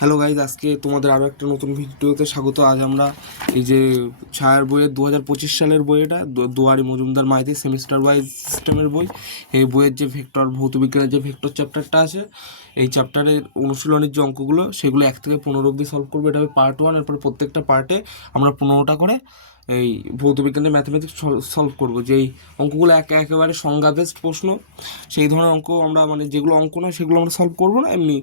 Hello guys, আজকে তোমাদের আরও একটা নতুন ভিডিওতে স্বাগত। আজ আমরা এই যে ছায়ার বইয়ের 2025 সালের বই, এটা দুয়ারি মজুমদার মাইতি সেমিস্টার ওয়াইজ সিস্টেমের বই। এই বইয়ের যে ভেক্টর ভৌতবিজ্ঞানের যে ভেক্টর চ্যাপ্টারটা আছে, এই চ্যাপ্টারের অনুশীলনের যে অঙ্কগুলো সেগুলো 1 থেকে 15 অবধি সলভ করবো। এটা হবে পার্ট 1। এরপরে প্রত্যেকটা পার্টে আমরা 15টা করে এই ভৌতবিজ্ঞানের ম্যাথমেটিক্স সলভ করবো। যেই অঙ্কগুলো একেবারে সংজ্ঞা বেসড প্রশ্ন, সেই ধরনের অঙ্ক আমরা মানে যেগুলো অঙ্ক নয় সেগুলো আমরা সলভ করবো না, এমনি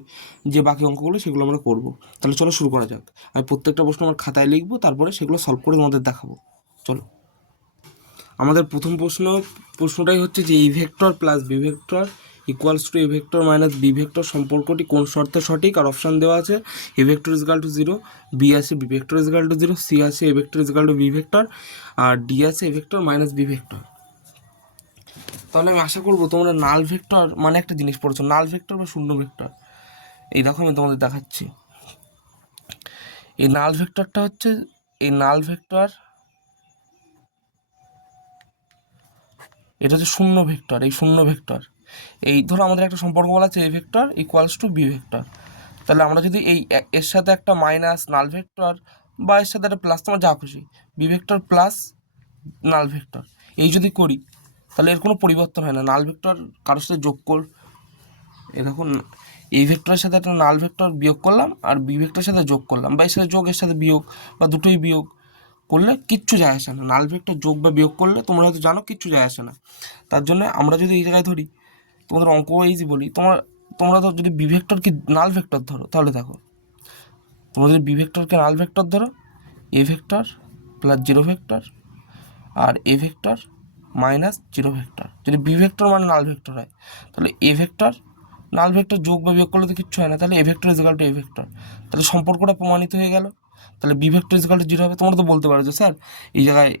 যে বাকি অঙ্কগুলো সেগুলো আমরা করব। তাহলে চলো শুরু করা যাক। আমি প্রত্যেকটা প্রশ্ন আমার খাতায় লিখবো, তারপরে সেগুলো সলভ করে তোমাদের দেখাবো। চলো, আমাদের প্রথম প্রশ্নটাই হচ্ছে যে A vector plus B vector equals to A vector minus B vector সম্পর্কটি কোন শর্তে সঠিক। আর অপশান দেওয়া আছে A vector is equal to 0, B আছে B vector is equal to 0, C আছে A vector is equal to B vector, আর ডি আছে A vector minus B vector. তাহলে আমি আশা করবো তোমরা নাল ভেক্টর মানে একটা জিনিস পড়েছো, নাল ভেক্টর বা শূন্য ভেক্টর। এই দেখো আমি তোমাদের দেখাচ্ছি। এই নাল ভেক্টরটা হচ্ছে, এই নাল ভেক্টর এটা হচ্ছে শূন্য ভেক্টর। এই শূন্য ভেক্টর, এই ধরো আমাদের একটা সম্পর্ক বলা আছে A vector equals to B vector. তাহলে আমরা যদি এই এর সাথে একটা মাইনাস নাল ভেক্টর বা এর সাথে একটা প্লাস, তোমার যা খুশি, বি ভেক্টর প্লাস নাল ভেক্টর, এই যদি করি তাহলে এর কোনো পরিবর্তন হয় না। নাল ভেক্টর কারোর সাথে যোগ এই দেখুন, এই ভেক্টরের সাথে একটা নাল ভেক্টর বিয়োগ করলাম, আর বি ভেক্টরের সাথে যোগ করলাম, বা এর সাথে যোগ, এর সাথে বিয়োগ, বা দুটোই বিয়োগ করলে কিচ্ছু যায় আসে না। নাল ভেক্টর যোগ বা বিয়োগ করলে তোমরা হয়তো জানো কিচ্ছু যায় আসে না। তার জন্য আমরা যদি এই জায়গায় ধরি, তোমাদের অঙ্ক ইজি বলি, তোমরা তো যদি বি ভেক্টরকে নাল ভেক্টর ধরো, তাহলে দেখো তোমরা যদি বি ভেক্টরকে নাল ভেক্টর ধরো, A vector plus zero vector আর A vector minus zero vector. যদি বি ভেক্টর মানে নাল ভেক্টর হয়, তাহলে এ ভেক্টর নাল ভেক্টর যোগ বা বিয়োগ করলে তো কিচ্ছু হয় না, তাহলে A vector is equal to A vector. তাহলে সম্পর্কটা প্রমাণিত হয়ে গেল। তাহলে B vector is equal to 0 হবে। তোমরা তো বলতে পারো যে স্যার এই জায়গায়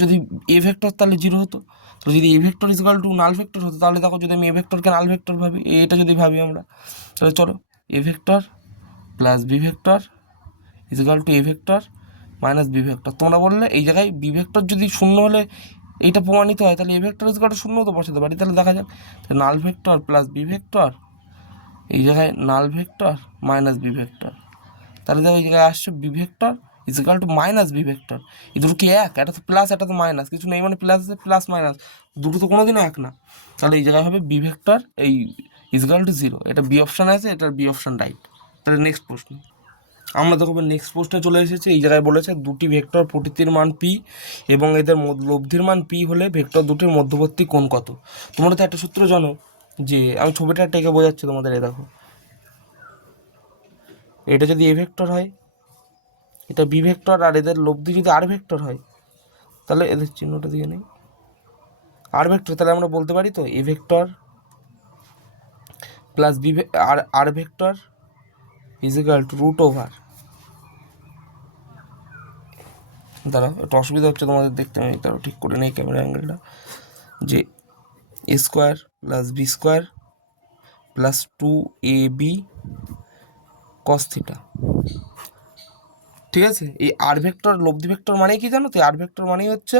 যদি এ ভেক্টর তাহলে 0 হতো, তো যদি A vector is equal two null vector হতো, তাহলে দেখো যদি আমি এ ভেক্টরকে নাল ভেক্টর ভাবি, এটা যদি ভাবি আমরা, তাহলে চলো A vector plus B vector is equal to A vector minus B vector. তোমরা বললে এই জায়গায় বি ভেক্টর যদি শূন্য হলে এইটা প্রমাণিত হয়, তাহলে A vector is equal to শূন্য তো বসাতে পারি। তাহলে দেখা যাক, null vector plus B vector, এই জায়গায় null vector minus B vector. তাহলে দেখো এই জায়গায় আসছে B vector is equal to minus B vector. এই দুটো কি এক? এটা তো প্লাস, এটা তো মাইনাস, কিছু নেই মানে প্লাস আছে, প্লাস মাইনাস দুটো তো কোনোদিনও এক না। তাহলে এই জায়গায় হবে বি ভেক্টর এই ইজ ইকাল টু 0। এটা বি অপশান আছে, এটার বি অপশান রাইট। তাহলে নেক্সট প্রশ্ন আমরা দেখো, নেক্সট প্রশ্নে চলে এসেছে। এই জায়গায় বলেছে দুটি ভেক্টর প্রকৃতির মান পি এবং এদের লব্ধির মান পি হলে ভেক্টর দুটির মধ্যবর্তী কোণ কত। তোমরা তো একটা সূত্র জানো, যে আমি ছবিটা টেকে বোঝাচ্ছি তোমাদের। এই দেখো, এটা যদি এ ভেক্টর হয়, এটা বি ভেক্টর, আর এদের লব্ধি যদি আর ভেক্টর হয়, তাহলে এদের চিহ্নটা দিয়ে নেই, আর ভেক্টর, তাহলে আমরা বলতে পারি তো A vector plus B R vector is equal to root over, দাঁড়াও একটু অসুবিধা হচ্ছে তোমাদের দেখতে, আমি তারও ঠিক করে নেই ক্যামেরা অ্যাঙ্গেলটা, যে A square plus B square plus 2ab cos theta. ঠিক আছে, এই আর ভেক্টর লব্ধি ভেক্টর মানেই কি জানো তো? আর ভেক্টর মানেই হচ্ছে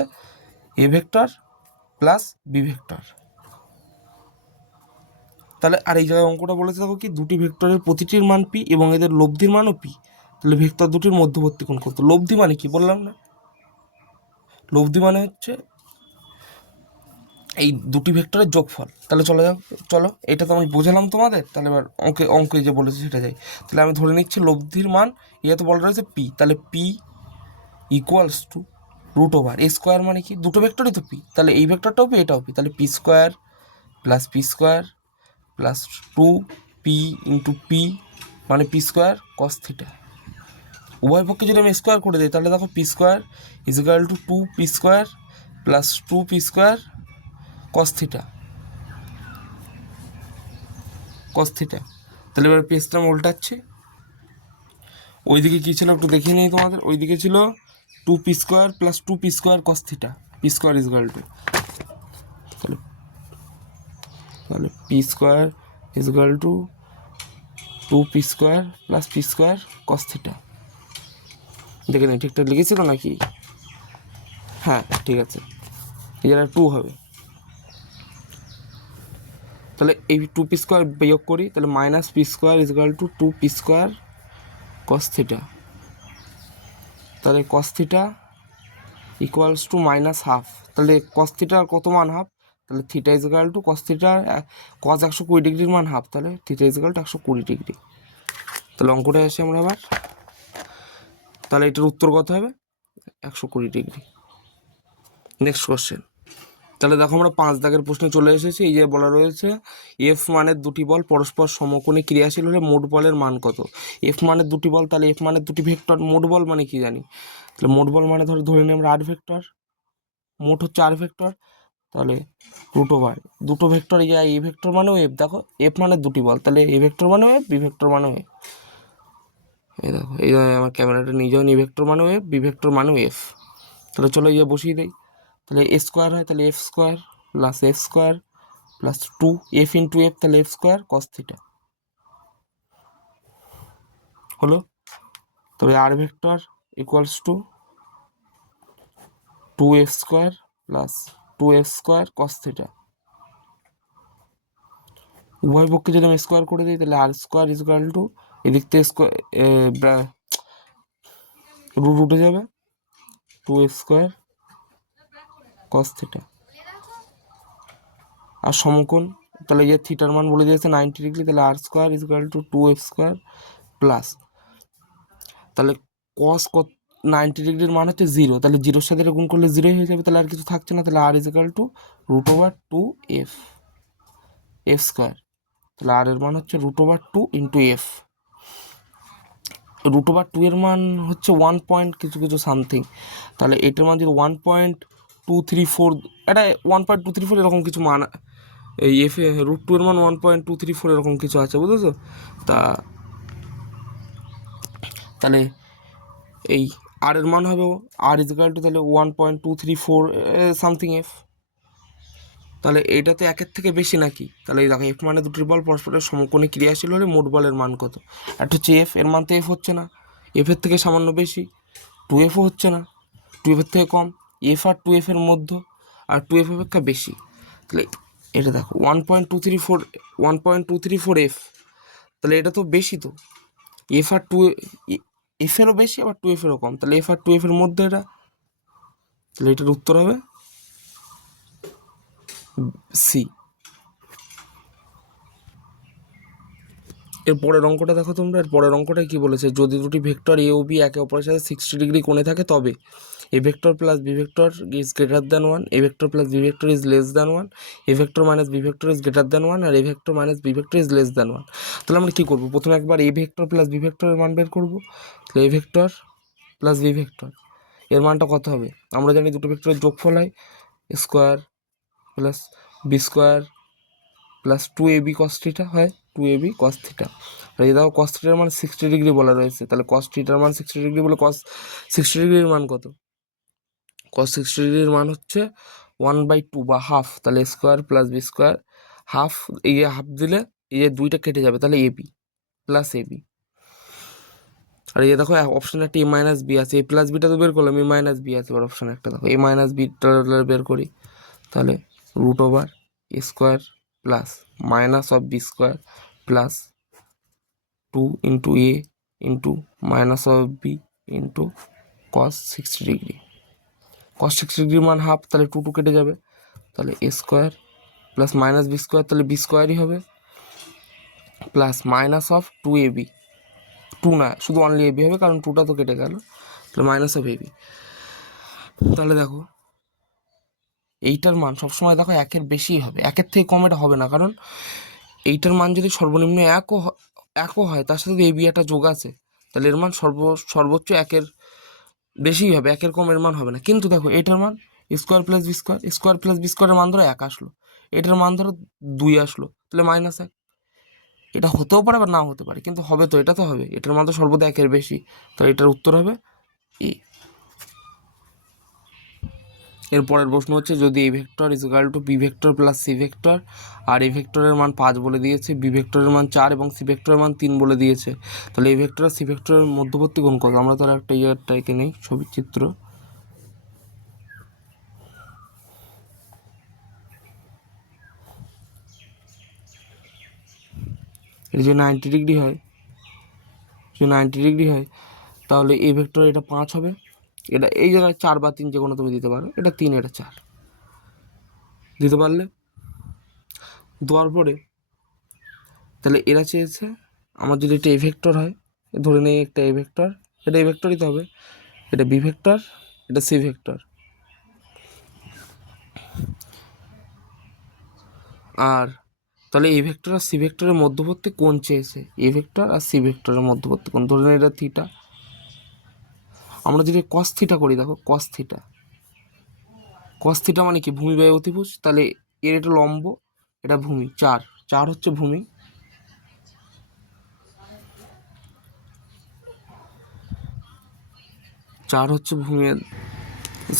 A vector plus B vector. তাহলে আর এই জায়গায় অঙ্কটা বলেছে দেখো কি, দুটি ভেক্টরের প্রতিটির মান পি এবং এদের লব্ধির মানও পি, তাহলে ভেক্টর দুটির মধ্যবর্তী কোণ কত। লব্ধি মানে কি বললাম না? লব্ধি মানে হচ্ছে এই দুটি ভেক্টরের যোগফল। তাহলে চলো এটা তো আমি বোঝালাম তোমাদের। তাহলে এবার অঙ্কে যে বলেছে সেটা যাই। তাহলে আমি ধরে নিচ্ছি লব্ধির মান, ইয়ে তো বলা রয়েছে পি, তাহলে P equals to root over A square. মানে কি, দুটো ভেক্টরই তো পি, তাহলে এই ভেক্টরটাও পি এটাও পি, তাহলে P square plus 2p into P মানে পি স্কোয়ার কস থিটা। উভয় পক্ষে যদি আমি স্কোয়ার করে দিই, তাহলে দেখো P square is equal to 2p square plus 2p square cos theta. তাহলে এবার পেজটা আমি উল্টাচ্ছি। ওইদিকে কী ছিল একটু দেখিয়ে নিই তোমাদের। ওইদিকে ছিল 2p square plus 2p square cos theta, P square is equal to, তাহলে P square is equal to 2p square plus P square cos theta. দেখে নিই ঠিকঠাক লিখেছিল নাকি? হ্যাঁ ঠিক আছে, এই জায়গায় 2 হবে। তাহলে এই 2p স্কোয়ার বিয়োগ করি, তাহলে minus P square is equal to 2p square cos theta, তাহলে cos theta equals to minus half, তাহলে কস থিটার কত মান হাফ, তাহলে theta is equal to cos থিটার কস 120 ডিগ্রির মান হাফ, তাহলে theta is equal to 120 degree. তাহলে অঙ্কটা আসি আমরা আবার, তাহলে এটার উত্তর কত হবে 120 ডিগ্রি। নেক্সট কোশ্চেন, তাহলে দেখো আমরা 5 দাগের প্রশ্নে চলে এসেছি। এই যে বলা রয়েছে এফ মানের দুটি বল পরস্পর সমকোণে ক্রিয়াশীল হলে মোট বলের মান কত। এফ মানের দুটি বল, তাহলে এফ মানের দুটি ভেক্টর, মোট বল মানে কি জানি, তাহলে মোট বল মানে ধরে নিই আমরা 8 ভেক্টর, মোট হচ্ছে 8 ভেক্টর, তাহলে রুট ওভার দুটো ভেক্টর, এই ভেক্টর মানেও এফ, দেখো এফ মানের দুটি বল, তাহলে এ ভেক্টর মানেও এফ, বি ভেক্টর মানেও এফ, এই দেখো এই আমার ক্যামেরাটা নিয়ে যাও, এ ভেক্টর মানেও এফ, বি ভেক্টর মানেও এফ। তাহলে চলো ইয়ে বসিয়ে দেই, তাহলে এ স্কোয়ার হয়, তাহলে F square plus F square plus 2 F into F, তাহলে এফ স্কোয়ার কস থিটা হলো। তবে R vector equals to 2f square plus 2f square cos theta, উভয় পক্ষে যদি আমি স্কোয়ার করে দিই তাহলে R square is equal to এদিক থেকে স্কোয়ার রুট উঠে যাবে 2f স্কোয়ার কস থিটা, আর সমকোণ তাহলে এই যে থিটার মান বলে দিয়েছে 90 ডিগ্রি, তাহলে R square is equal to 2f square plus, তাহলে কস 90 ডিগ্রির মান হচ্ছে 0, তাহলে 0-এর সাথে গুণ করলে 0 হয়ে যাবে, তাহলে আর কিছু থাকছে না, তাহলে R is equal to root over 2f F square, তাহলে আর এর মান হচ্ছে root over 2 into F, root over 2 এর মান হচ্ছে 1 পয়েন্ট কিছু কিছু সামথিং, তাহলে এটার মান যদি 1.234, এটা 1.234 এরকম কিছু মান, এই এফ রুট 2 এর মান 1.234 এরকম কিছু আছে, বুঝেছো। তাহলে এই আর এর মান হবে আর ইজ ইকুয়াল টু তাহলে 1.234 সামথিং এফ, তাহলে এইটা তো একের থেকে বেশি নাকি, তাহলে এই দেখো এফ মানে দুটি বল পরস্পরের সমকোণে ক্রিয়াশীল হলে মোট বলের মান কত, একটা হচ্ছে এফ, এর মান তো এফ হচ্ছে না, এফ এর থেকে সামান্য বেশি, 2fও হচ্ছে না, 2f এর থেকে কম, এফ আর 2f এর মধ্যে, আর 2f অপেক্ষা বেশি, তাহলে এটা দেখো 1.234 এফ, তাহলে এটা তো বেশি, তো এফ আর 2 এফ এরও বেশি আবার 2f এরও কম, তাহলে এফ আর 2f এর মধ্যে এটা, তাহলে এটার উত্তর হবে সি। এর পরের অঙ্কটা দেখো তোমরা, এর পরের অঙ্কটায় কী বলেছে, যদি দুটি ভেক্টর এ ও বি একে অপরের সাথে 60 ডিগ্রি কোণে থাকে তবে A vector plus B vector is greater than 1, A vector plus B vector is less than 1, A vector minus B vector is greater than 1, আর A vector minus B vector is less than 1। তাহলে আমরা কী করবো, প্রথমে একবার এ vector plus B ভেক্টরের মান বের করবো, তাহলে A vector plus B vector এর মানটা কত হবে, আমরা জানি দুটো ভেক্টরের যোগফল হয় square plus B square plus 2ab cos theta হয়, 2ab cos থিটা, আর এই দেখো cos থিটার মান 60 ডিগ্রি বলা রয়েছে, তাহলে cos থিটার মান 60 ডিগ্রি বলে cos 60 ডিগ্রির মান কত, cos 60 ডিগ্রির মান হচ্ছে 1/2 বা হাফ, তাহলে square plus B square half, এই যে হাফ দিলে এই যে দুইটা কেটে যাবে, তাহলে এবি প্লাস এবি, আর এই দেখো অপশানে একটা এ মাইনাস বি আছে, এ প্লাস বিটা তো বের করলাম, এ মাইনাস বি আছে, এবার অপশানে একটা দেখো এ মাইনাস বিটা বের করি, তাহলে root over A square plus minus of B square plus 2 into A into minus of B into cos 60 degree, cos 60 ডিগ্রির মান হাফ, তাহলে 2 কেটে যাবে, তাহলে A square plus minus B square, তাহলে বি স্কোয়ারই হবে প্লাস মাইনাস অফ 2ab, 2 না শুধু অনলি এবি হবে কারণ 2টা তো কেটে গেল, তাহলে মাইনাস অফ এবি। তাহলে দেখো এইটার মান সবসময় দেখো একের বেশিই হবে, একের থেকে কম এটা হবে না, কারণ এইটার মান যদি সর্বনিম্ন একও হয় তার সাথে যদি এবি একটা যোগ আছে, তাহলে এর মান সর্বোচ্চ একের বেশিই হবে, একের কম এর মান হবে না। কিন্তু দেখো এটার মান square plus B square, square plus B স্কোয়ারের মান ধরো 1 আসলো, এটার মান ধরো 2 আসলো, তাহলে -1, এটা হতেও পারে বা নাও হতে পারে, কিন্তু হবে তো, এটা তো হবে, এটার মান তো সর্বদা একের বেশি, তাহলে এটার উত্তর হবে এ। এর পরের প্রশ্ন হচ্ছে, যদি A vector is equal to B vector plus C vector, আর এ ভেক্টরের মান 5 বলে দিয়েছে, বি ভেক্টরের মান 4 এবং সি ভেক্টরের মান 3 বলে দিয়েছে, তাহলে এ ভেক্টর আর সি ভেক্টরের মধ্যবর্তী কোণ কত, আমরা তার একটা ইয়ারটা এঁকে নেই ছবির চিত্র, এটা যে 90 ডিগ্রি হয় যদি 90 ডিগ্রি হয় তাহলে এ ভেক্টর এটা 5 হবে, এটা এই জায়গায় 4 বা 3 যে কোনো তুমি দিতে পারো, এটা 3 এটা 4 দিতে পারলে। দেওয়ার পরে তাহলে এরা চেয়েছে আমার যদি এটা এ ভেক্টর হয়, ধরে নেই একটা এ ভেক্টর, এটা এ ভেক্টরই তো হবে, এটা বি ভেক্টর, এটা সি ভেক্টর। আর তাহলে এ ভেক্টর আর সি ভেক্টরের মধ্যবর্তী কোণ চেয়েছে, এ ভেক্টর আর সি ভেক্টরের মধ্যবর্তী কোণ, ধরে নেই এটা থিটা। আমরা যদি কস থিটা করি, দেখো কস থিটা, কস থিটা মানে কি ভূমি বাই অতিভুজ, তাহলে এর এটা লম্ব, এটা ভূমি, 4 4 হচ্ছে ভূমি, চার হচ্ছে ভূমি।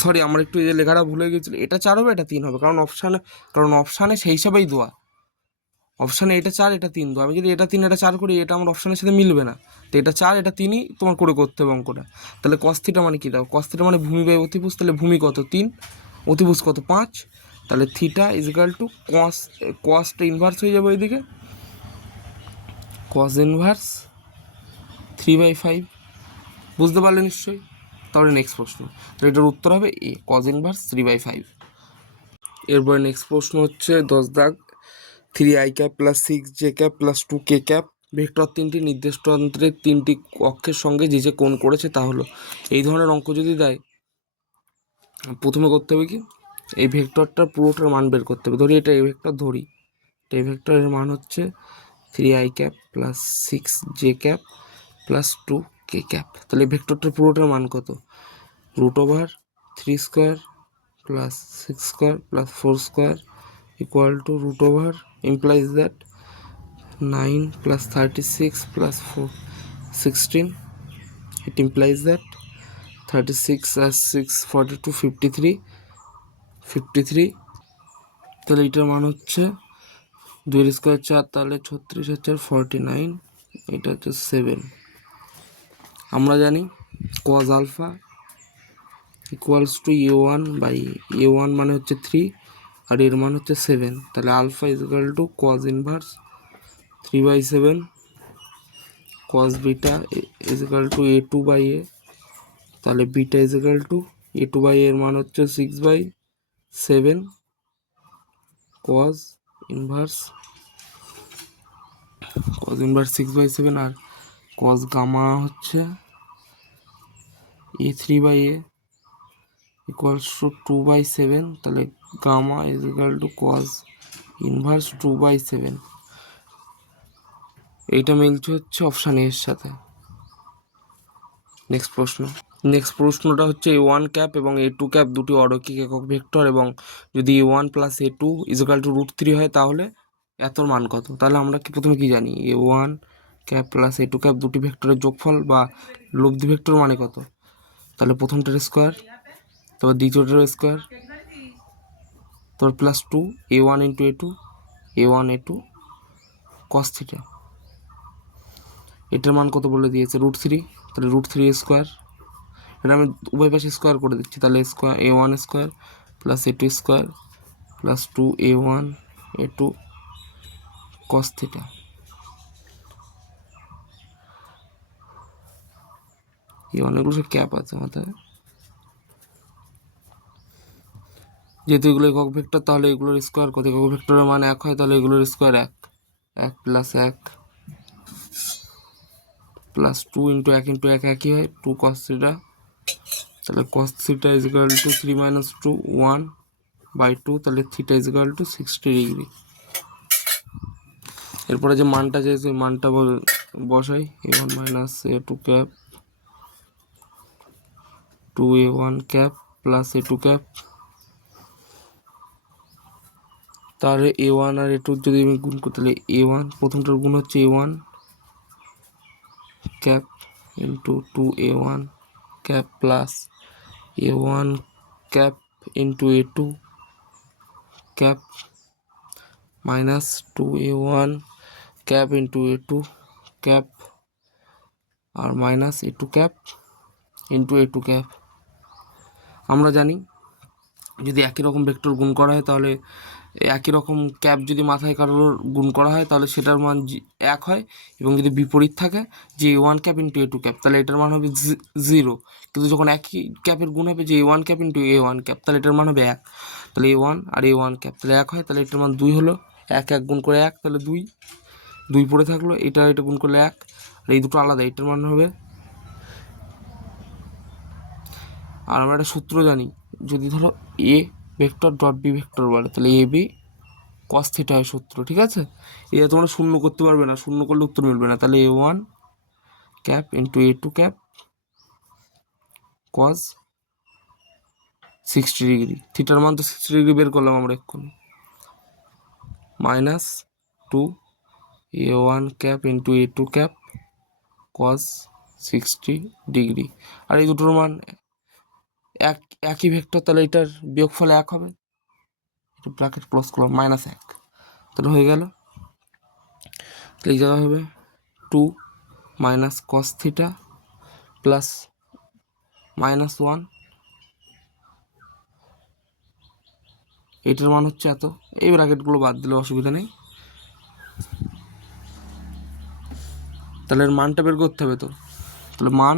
সরি আমার একটু এই যে লেখাটা ভুলে গেছিলো, এটা 4 হবে এটা 3 হবে, কারণ অপশানে সেই হিসাবেই দেওয়া, অপশানে এটা 4 এটা 3 দেওয়া। আমি যদি এটা 3 এটা 4 করি, এটা আমার অপশানের সাথে মিলবে না, তো এটা 4 এটা 3ই তোমার করে করতে হবে অঙ্কটা। তাহলে কস থিটা মানে কি, দাও কস থিটা মানে ভূমি বাই অতিভুজ, তাহলে ভূমি কত 3, অতিভুজ কত 5, তাহলে থিটা ইজিক্যাল টু কসটা ইনভার্স হয়ে যাবে ওইদিকে, কস ইনভার্স 3/5। বুঝতে পারলে নিশ্চয়ই। তাহলে নেক্সট প্রশ্ন, তো এটার উত্তর হবে এ, কজ ইনভার্স 3/5। এরপরে নেক্সট প্রশ্ন হচ্ছে 10 দাগ, 3i cap plus 6j cap plus 2k cap vector তিনটি নির্দিষ্ট অন্তরের তিনটি অক্ষের সঙ্গে যে যে কোণ করেছে তা হলো। এই ধরনের অঙ্ক যদি দেয়, প্রথমে করতে হবে কি, এই ভেক্টরটার পুরোটার মান বের করতে হবে। ধরি এটা এই ভেক্টর ধরি, এই ভেক্টরের মান হচ্ছে 3i cap plus 6j cap plus 2k cap. তাহলে এই ভেক্টরটার পুরোটার মান কত, √3 square plus 6 square plus 4 square equal to √, implies that 9 plus 36 plus 4 16, it implies that 36 as 6 42 53, তাহলে এটার মান হচ্ছে 2 স্কোয়ার 4, তাহলে 36 আর 4 49, এটা হচ্ছে 7। আমরা জানি cos alpha equals to a1 মানে হচ্ছে 3 আর এর মান হচ্ছে 7, তাহলে alpha is equal to cos inverse 3/7, cos beta is equal to a2/a, তাহলে beta is equal to a2/a এর মান হচ্ছে 6/7 কজ ইনভার্স 6/7, আর কজ গামা হচ্ছে a3/a ইকুয়ালস টু 2/7, তাহলে gamma is equal to cos inverse 2/7। এইটা মিলছে হচ্ছে অপশান এর সাথে। নেক্সট প্রশ্নটা হচ্ছে a1 ক্যাপ এবং a2 ক্যাপ দুটি অরৈখিক একক ভেক্টর, এবং যদি a1 plus a2 is equal two √3 হয় তাহলে এতর মান কত। তাহলে আমরা কি প্রথমে কি জানি, a1 cap plus a2 cap দুটি ভেক্টরের যোগফল বা লব্ধি ভেক্টর মানে কত। তাহলে প্রথমটার স্কোয়ার, তারপর দ্বিতীয়টার স্কোয়ার, তারপর plus 2 a1 into a1 a2 cos theta. এটার মান কত বলে দিয়েছে √3, তাহলে √3 স্কোয়ার, এটা আমি উভয় পাশে স্কোয়ার করে দিচ্ছি, তাহলে square a1 square plus a2 square plus 2 a1 a2 cos theta. এই অনেকগুলো সে ক্যাপ আছে মাথায়, যেহেতু এগুলো একক ভেক্টর তাহলে এগুলোর স্কোয়ার কত, একক ভেক্টরের মান 1 হয়, তাহলে এগুলোর square 1 plus 1 plus 2 into 1 into 1 একই হয় 2 কস থিটা, তাহলে cos theta is equal two 3 - 2 1/2, তাহলে theta is equal two 60 degree. এরপরে যে মানটা চেয়েছে ওই মানটা বসাই, a1 minus a2 cap 2a1 cap plus a2 cap, তাহলে a1 আর a2 যদি আমি গুণ করি তাহলে a1 প্রথমটার গুণ হচ্ছে a1 cap into 2a1 cap plus a1 cap into a2 cap minus 2a1 cap into a2 cap আর minus a2 cap into a2 cap. আমরা জানি যদি একই রকম ভেক্টর গুণ করা হয় তাহলে একই রকম ক্যাপ যদি মাথায় কারোর গুণ করা হয় তাহলে সেটার মান এক হয়, এবং যদি বিপরীত থাকে যে এ ওয়ান ক্যাপ ইন্টু এ টু ক্যাপ তাহলে এটার মান হবে জিরো। কিন্তু যখন একই ক্যাপের গুণ হবে যে এ ওয়ান ক্যাপ ইন্টু এ ওয়ান ক্যাপ তাহলে এটার মান হবে এক। তাহলে এ ওয়ান আর এ ওয়ান ক্যাপ তাহলে এক হয়, তাহলে এটার মান দুই হলো। এক এক গুণ করে এক, তাহলে দুই, দুই পড়ে থাকলো, এটা এটা গুণ করলে এক, আর এই দুটো আলাদা, এটার মান হবে। আর আমরা একটা সূত্র জানি, যদি ধরো A vector dot B vector বলে তাহলে এ বি কস থিটা হয় সূত্র, ঠিক আছে। এটা তোমরা শূন্য করতে পারবে না, শূন্য করলে উত্তর মিলবে না। তাহলে এ ওয়ান ক্যাপ ইন্টু এ টু ক্যাপ কস 60 ডিগ্রি, থিটার মান তো 60 ডিগ্রি বের করলাম আমরা এক্ষুনি, মাইনাস টু এ ওয়ান ক্যাপ ইন্টু এ টু ক্যাপ কস 60 ডিগ্রি। আর এই দুটোর মান একই ভেক্টর, তাহলে এটার বিয়োগফল এক হবে, একটু ব্র্যাকেট ক্লোজ করলাম, মাইনাস এক, তাহলে হয়ে গেল। তাহলে এই জায়গায় হবে two minus cos theta plus minus one, এটার মান হচ্ছে এত। এই ব্র্যাকেটগুলো বাদ দিলে অসুবিধা নেই। তাহলে এর মানটা বের করতে হবে তো। তাহলে মান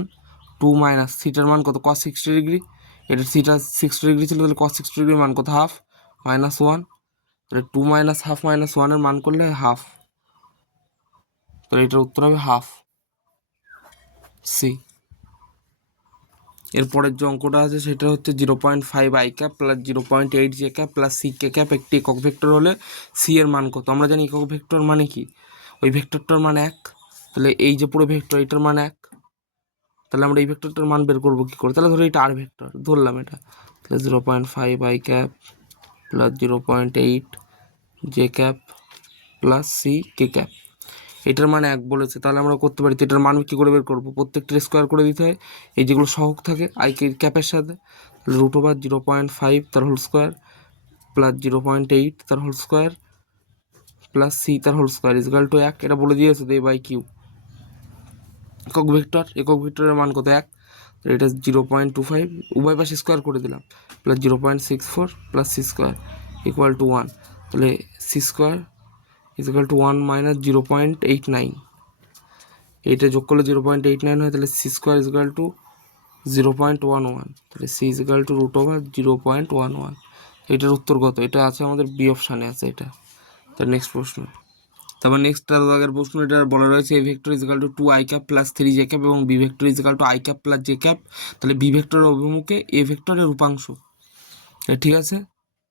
টু মাইনাস থিটার মান কত, কস 60 ডিগ্রি, এটা থিটা 60 ডিগ্রি ছিল, তাহলে কস 60 ডিগ্রির মান কত, হাফ, মাইনাস ওয়ান, তাহলে টু মাইনাস হাফ মাইনাস ওয়ানের মান করলে হাফ, তাহলে এটার উত্তর হবে হাফ, সি। এরপরের যে অঙ্কটা আছে সেটা হচ্ছে 0.5 I cap plus 0.8 J cap plus C K cap একটি একক ভেক্টর হলে সি এর মান কত। আমরা জানি একক ভেক্টর মানে কি, ওই ভেক্টরটার মান এক, তাহলে এই যে পুরো ভেক্টর এটার মান এক, তাহলে আমরা এই ভেক্টরটার মান বের করবো কী করে, তাহলে ধরো এটা আর ভেক্টর ধরলাম এটা, তাহলে 0.5 I cap plus 0.8 J cap plus C K cap, এটার মানে এক বলেছে, তাহলে আমরা করতে পারি। তো এটার মান কী করে বের করবো, প্রত্যেকটা স্কোয়ার করে দিতে হয়, এই যেগুলো সহগ থাকে আই কে ক্যাপের সাথে, রুট ওভার 0.5 তার হোল স্কোয়ার প্লাস 0.8 তার হোল স্কোয়ার প্লাস সি তার হোল স্কোয়ার ইজগাল টু এক, এটা বলে দিয়েছে তো এ বাই কিউ। একক ভেক্টরের মান কত, এক, এটা 0.25, উভয় পাশে স্কোয়ার করে দিলাম, plus 0.64 plus C square equal to one, তাহলে C square equal to one minus 0.89, এইটা যোগ করলে 0.89 হয়, তাহলে সি স্কোয়ার ইকুয়াল টু 0.11, তাহলে C equal to root over 0.11। এটার উত্তর কত, এটা আছে আমাদের বি অপশানে আছে এটা। তার নেক্সট প্রশ্ন, তারপর নেক্সট তার আগের প্রশ্ন, এটা বলা রয়েছে A vector is equal to 2 I cap plus 3 J cap এবং B vector is equal to I cap plus J cap, তাহলে বি ভেক্টরের অভিমুখে এ ভেক্টরের উপাংশ, ঠিক আছে,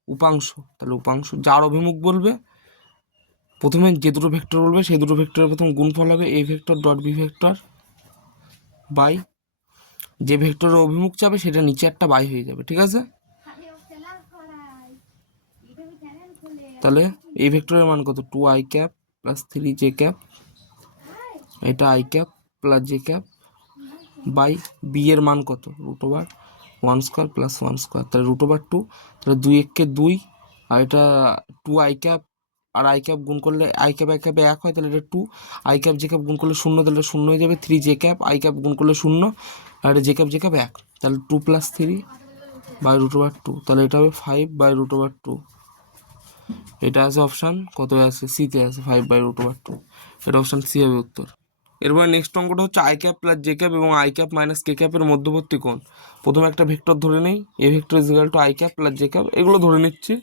উপাংশ, তাহলে উপাংশ যার অভিমুখ বলবে, প্রথমে যে দুটো ভেক্টর বলবে সেই দুটো ভেক্টরের প্রথম গুণফল হবে A vector dot B vector by যে ভেক্টরের অভিমুখ চাবে সেটা নিচে একটা বাই হয়ে যাবে, ঠিক আছে। তাহলে এই ভেক্টরের মান কত, 2 I cap plus 3 J cap, এটা I cap plus J cap by B এর মান কত, root over 1 square plus 1 square, তাহলে রুট ওভার 2, তাহলে 2 একে 2, আর এটা 2 আই ক্যাপ আর আই ক্যাপ গুণ করলে আই ক্যাপে এক হয়, তাহলে এটা 2 আই ক্যাপ জে ক্যাপ গুণ করলে শূন্য, তাহলে শূন্য হয়ে যাবে, 3 জে ক্যাপ আই ক্যাপ গুণ করলে শূন্য, আর এটা জে ক্যাপ এক, তাহলে 2 প্লাস 3 বাই রুট ওভার 2, তাহলে এটা হবে 5 বাই রুট ওভার 2, এটা আছে অপশান কত আছে, সিতে আছে 5 বাই রুট ওভার 2, এটা অপশান সি হবে উত্তর। এরপর নেক্সট অঙ্কটা হচ্ছে I cap plus J cap এবং আই ক্যাপ মাইনাস কে ক্যাপের মধ্যবর্তী কোণ। প্রথমে একটা ভেক্টর ধরে নেই, A vector is equal to I cap plus J cap, এগুলো ধরে নিচ্ছি,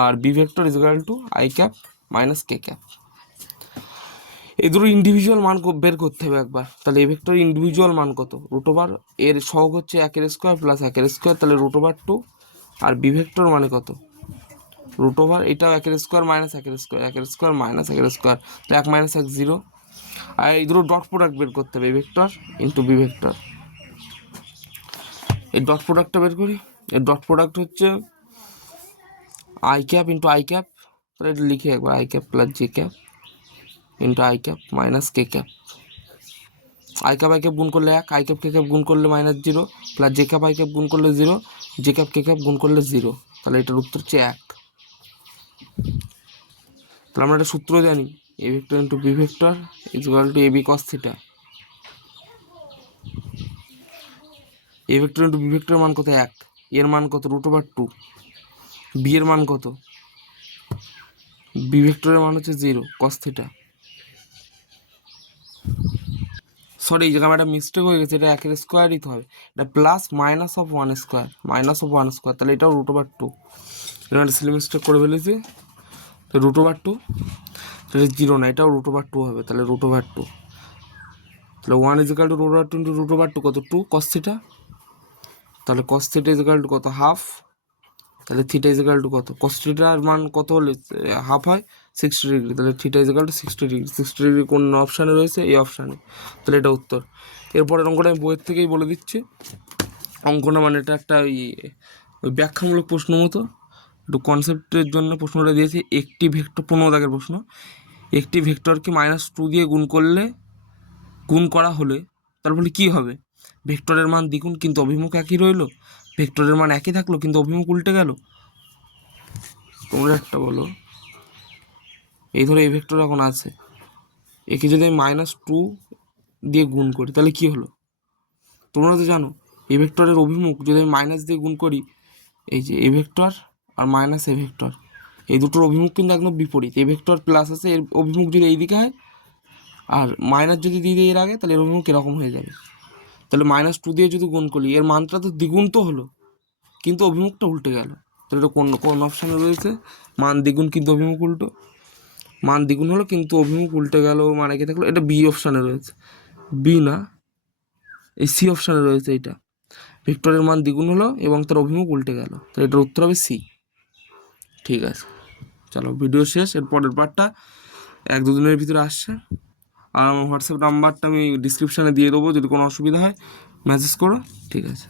আর B vector is equal to I cap minus K cap. এই দুটো ইন্ডিভিজুয়াল মান বের করতে হবে একবার, তাহলে এ ভেক্টর ইন্ডিভিজুয়াল মান কত, রুট ওভার এর সহগ হচ্ছে একের স্কোয়ার প্লাস একের স্কোয়ার, তাহলে রুট ওভার 2, আর বি ভেক্টর মানে কত, রুট ওভার এটাও একের স্কোয়ার মাইনাস একের স্কোয়ার মাইনাস একের স্কোয়ার, তো 1 মাইনাস 1 0, আর এই দুটো ডট প্রোডাক্ট বের করতে হবে, A vector into B vector. এই ডট প্রোডাক্টটা বের করি, এর ডট প্রোডাক্ট হচ্ছে I cap into I cap, তাহলে এটা লিখে একবার I cap plus J cap into I cap minus K cap, I cap গুণ করলে 1, আই ক্যাপ কে ক্যাপ গুণ করলে minus 0, plus J cap I cap গুণ করলে 0, জে ক্যাপ কে ক্যাপ গুণ করলে 0, তাহলে এটার উত্তর হচ্ছে 1। তাহলে আমরা একটা সূত্র জানি, A vector into B vector is equal to A B cos theta, A vector into B ভেক্টরের মান কত, 1, এর মান কত, রুট ওভার 2, বি এর মান কত, বি ভেক্টরের মান হচ্ছে 0 কস থিটা। সরি এই জায়গায় একটা মিস্টেক হয়ে গেছে, এটা 1 স্কোয়ার দিতে হবে, এটা plus minus of 1 square, minus of 1 square, তাহলে এটাও √2। এখানে একটা সিলি মিস্টেক করে ফেলেছি, তো √2, তাহলে 0 না, এটাও √2 হবে, তাহলে √2, তাহলে 1 ইজিক্যাল টু √2 ইন্টু √2 কত 2 কস থিটা, তাহলে কস থিটা ইজিক্যাল টু কত হাফ, তাহলে থিটা ইজিক্যাল টু কত, কস থিটার মান কত হলে হাফ হয় 60 ডিগ্রি, তাহলে theta equal to 60 degree. 60 degree কোন অপশানে রয়েছে, এই অপশানে, তাহলে এটা উত্তর। এরপরের অঙ্কটা আমি বইয়ের থেকেই বলে দিচ্ছি। অঙ্কটা মানে এটা একটা ওই ব্যাখ্যামূলক প্রশ্ন মতো, একটু কনসেপ্টের জন্য প্রশ্নটা দিয়েছি। একটি ভেক্টর, 15 দাগের প্রশ্ন, একটি ভেক্টরকে -2 দিয়ে গুণ করা হলে তারপরে কী হবে? ভেক্টরের মান দ্বিগুণ কিন্তু অভিমুখ একই রইল, ভেক্টরের মান একই থাকলো কিন্তু অভিমুখ উল্টে গেল। তোমরা একটা বলো, এই ধরো এই ভেক্টর এখন আছে, একে যদি আমি -2 দিয়ে গুণ করি তাহলে কি হলো? তোমরা তো জানো এই ভেক্টরের অভিমুখ যদি আমি মাইনাস দিয়ে গুণ করি, এই যে এ ভেক্টর আর মাইনাস এ ভেক্টর, এই দুটোর অভিমুখ কিন্তু একদম বিপরীত। এ ভেক্টর প্লাস আছে, এর অভিমুখ যদি এইদিকে হয়, আর মাইনাস যদি দিয়ে দিই এর আগে, তাহলে এর অভিমুখ এরকম হয়ে যাবে। তাহলে -2 দিয়ে যদি গুণ করি, এর মানটা তো দ্বিগুণ তো হলো, কিন্তু অভিমুখটা উল্টে গেল। তাহলে এটা কোন কোন অপশানে রয়েছে? মান দ্বিগুণ কিন্তু অভিমুখ উল্টো, মান দ্বিগুণ হলো কিন্তু অভিমুখ উল্টে গেল, মানে কি থাকলো? এটা বি অপশানে রয়েছে, বি না, এই সি অপশানে রয়েছে। এটা ভেক্টরের মান দ্বিগুণ হলো এবং তার অভিমুখ উল্টে গেল, তো এটার উত্তর হবে সি। ঠিক আছে, চলো ভিডিও শেষ। এর পরের পার্টটা 1-2 দিনের ভিতরে আসছে, আর আমার হোয়াটসঅ্যাপ নাম্বারটা আমি ডিসক্রিপশানে দিয়ে দেবো, যদি কোনো অসুবিধা হয় মেসেজ করো। ঠিক আছে।